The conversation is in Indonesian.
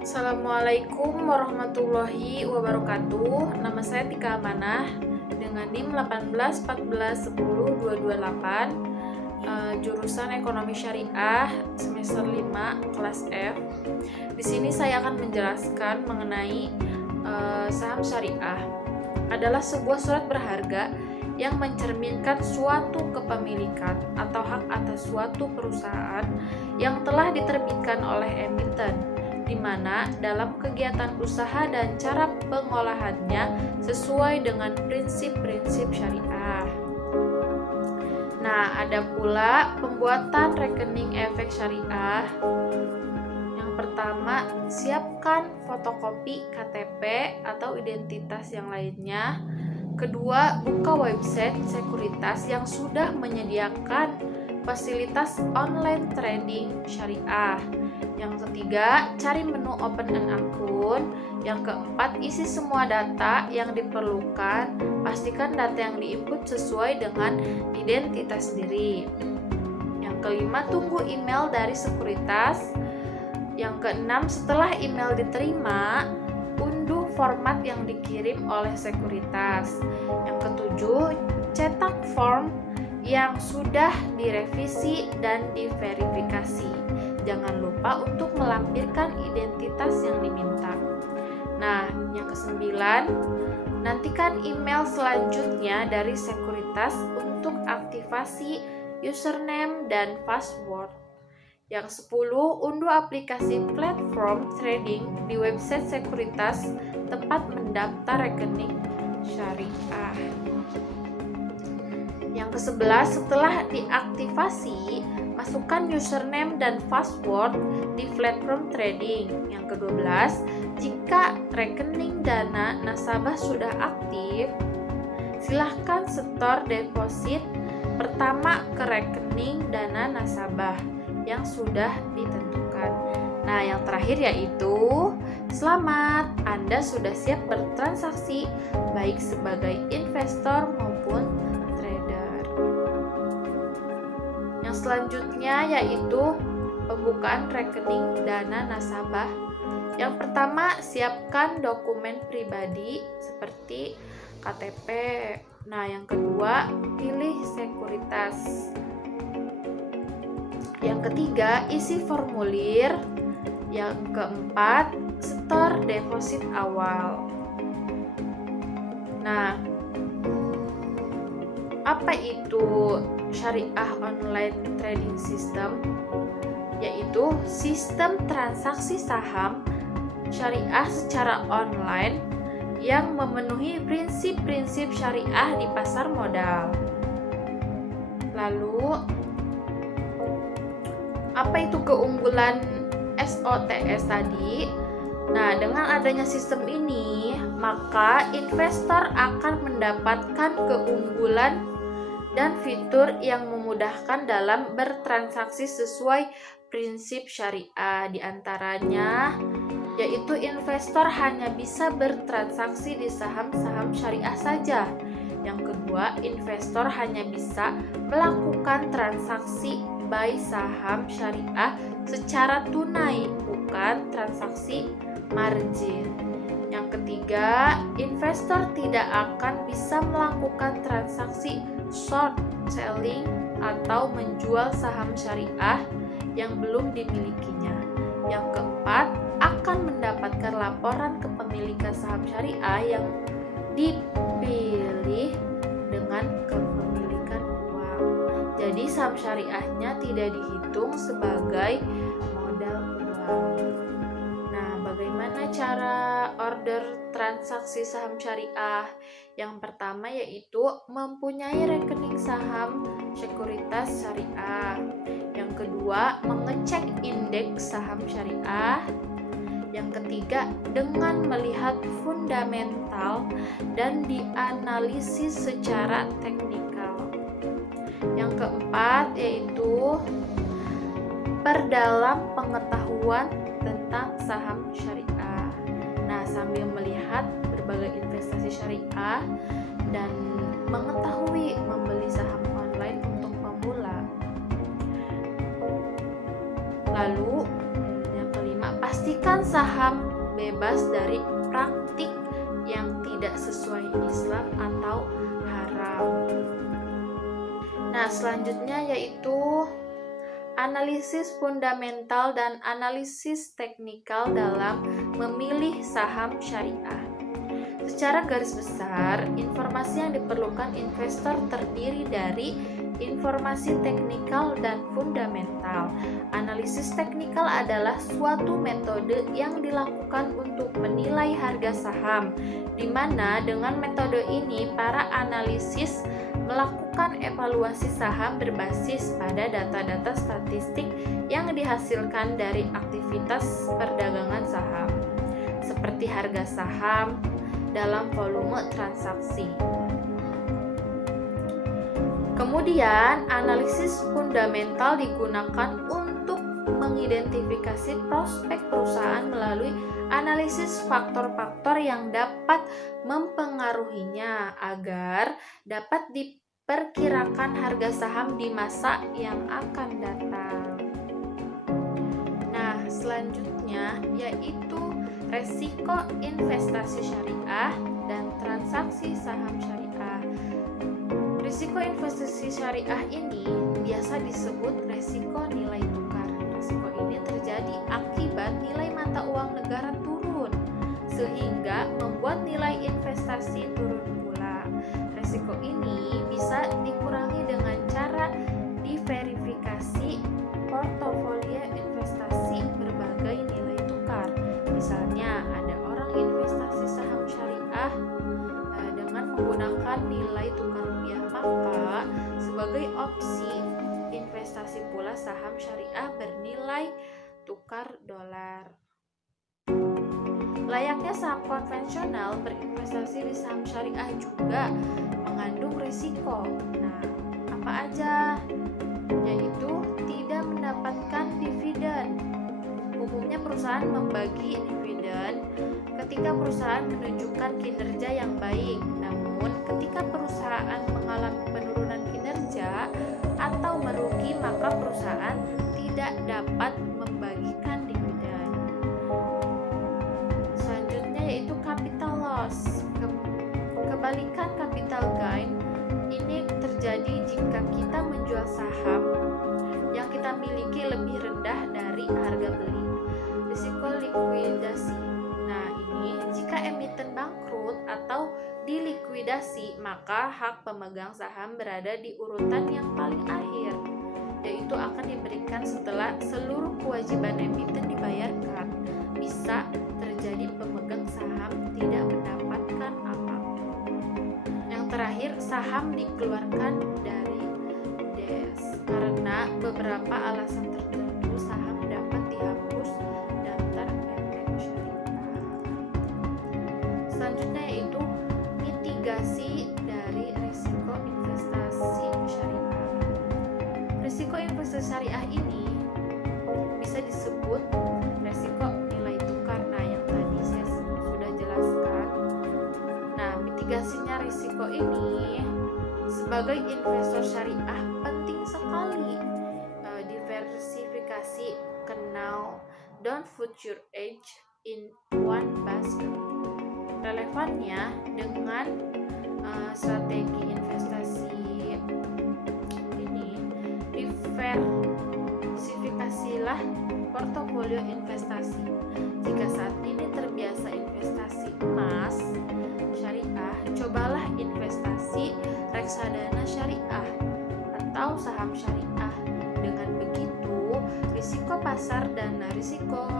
Assalamualaikum warahmatullahi wabarakatuh. Nama saya Tika Amanah dengan NIM 18 14 10 228, jurusan Ekonomi Syariah semester 5 kelas F. Di sini saya akan menjelaskan mengenai saham syariah. Adalah sebuah surat berharga yang mencerminkan suatu kepemilikan atau hak atas suatu perusahaan yang telah diterbitkan oleh emiten, di mana dalam kegiatan usaha dan cara pengolahannya sesuai dengan prinsip-prinsip syariah. Nah, ada pula pembuatan rekening efek syariah. Yang pertama, siapkan fotokopi KTP atau identitas yang lainnya. Kedua, buka website sekuritas yang sudah menyediakan fasilitas online trading syariah. Yang ketiga, cari menu open an akun. Yang keempat, isi semua data yang diperlukan. Pastikan data yang diinput sesuai dengan identitas diri. Yang kelima, tunggu email dari sekuritas. Yang keenam, setelah email diterima, unduh format yang dikirim oleh sekuritas. Yang ketujuh, cetak form yang sudah direvisi dan diverifikasi. Jangan lupa untuk melampirkan identitas yang diminta. Nah, yang kesembilan, nantikan email selanjutnya dari sekuritas untuk aktivasi username dan password. Yang 10, unduh aplikasi platform trading di website sekuritas tempat mendaftar rekening syariah. Yang ke-11, setelah diaktifasi, masukkan username dan password di platform trading. Yang ke-12, jika rekening dana nasabah sudah aktif, silahkan setor deposit pertama ke rekening dana nasabah yang sudah ditentukan. Nah, yang terakhir yaitu selamat, Anda sudah siap bertransaksi baik sebagai investor maupun trader. Yang selanjutnya yaitu pembukaan rekening dana nasabah. Yang pertama, siapkan dokumen pribadi seperti KTP. Nah, yang kedua, pilih sekuritas. Yang ketiga, isi formulir. Yang keempat, setor deposit awal. Nah, apa itu syariah online trading system? Yaitu sistem transaksi saham syariah secara online yang memenuhi prinsip-prinsip syariah di pasar modal. Lalu, apa itu keunggulan SOTS tadi? Nah, dengan adanya sistem ini, maka investor akan mendapatkan keunggulan dan fitur yang memudahkan dalam bertransaksi sesuai prinsip syariah. Di antaranya yaitu investor hanya bisa bertransaksi di saham-saham syariah saja. Yang kedua, investor hanya bisa melakukan transaksi buy saham syariah secara tunai, bukan transaksi margin. Yang ketiga, investor tidak akan bisa melakukan transaksi short selling atau menjual saham syariah yang belum dimilikinya. Yang keempat, akan mendapatkan laporan kepemilikan saham syariah yang dipilih dengan kepemilikan uang. Jadi saham syariahnya tidak dihitung sebagai modal uang. Nah, bagaimana cara order transaksi saham syariah? Yang pertama yaitu mempunyai rekening saham sekuritas syariah. Yang kedua, mengecek indeks saham syariah. Yang ketiga, dengan melihat fundamental dan dianalisis secara teknikal. Yang keempat yaitu perdalam pengetahuan tentang saham syariah. Nah, sambil melihat berbagai investasi syariah dan mengetahui membeli saham online untuk pemula. Lalu yang kelima, pastikan saham bebas dari praktik yang tidak sesuai Islam atau haram. Nah, selanjutnya yaitu analisis fundamental dan analisis teknikal dalam memilih saham syariah. Secara garis besar, informasi yang diperlukan investor terdiri dari informasi teknikal dan fundamental. Analisis teknikal adalah suatu metode yang dilakukan untuk menilai harga saham, di mana dengan metode ini para analisis melakukan evaluasi saham berbasis pada data-data statistik yang dihasilkan dari aktivitas perdagangan saham, seperti harga saham dalam volume transaksi. Kemudian, analisis fundamental digunakan untuk mengidentifikasi prospek perusahaan melalui analisis faktor-faktor yang dapat mempengaruhinya agar dapat diperkirakan harga saham di masa yang akan datang. Nah, selanjutnya yaitu resiko investasi syariah dan transaksi saham syariah. Risiko investasi syariah ini biasa disebut resiko nilai tukar. Risiko ini terjadi akibat nilai mata uang negara turun, sehingga membuat nilai investasi turun pula. Risiko ini bisa dikurangi dengan cara diverifikasi portofolio investasi berbagai nilai tukar. Misalnya, ada orang investasi saham syariah dengan menggunakan nilai tukar rupiah, maka sebagai opsi investasi pula saham syariah bernilai tukar dolar. Layaknya saham konvensional, berinvestasi di saham syariah juga mengandung risiko. Nah, apa aja? Yaitu tidak mendapatkan dividen. Umumnya perusahaan membagi dividen ketika perusahaan menunjukkan kinerja yang baik. Namun, ketika perusahaan mengalami penurunan kinerja atau merugi, maka perusahaan tidak dapat membagikan dividen. Selanjutnya yaitu capital loss. Kebalikan capital gain ini terjadi jika kita menjual saham yang kita miliki lebih rendah dari harga beli. Risiko likuidasi. Nah, ini jika emiten bangkrut atau dilikuidasi, maka hak pemegang saham berada di urutan yang paling akhir, yaitu akan diberikan setelah seluruh kewajiban emiten dibayarkan. Bisa terjadi pemegang saham tidak mendapatkan apapun. Yang terakhir, saham dikeluarkan dari DES karena beberapa alasan tertentu. Saham dapat dihapus daftar efek syariah. Selanjutnya yaitu mitigasi dari risiko investasi syariah. Risiko investasi syariah ini bisa disebut risiko nilai tukar. Nah, yang tadi saya sudah jelaskan. Nah, mitigasinya risiko ini sebagai investor syariah penting sekali. Diversifikasi, kenal, don't put your egg in one basket. Relevannya dengan strategi investasi ini, diversifikasilah portofolio investasi. Jika saat ini terbiasa investasi emas syariah, cobalah investasi reksadana syariah atau saham syariah. Dengan begitu, risiko pasar dan risiko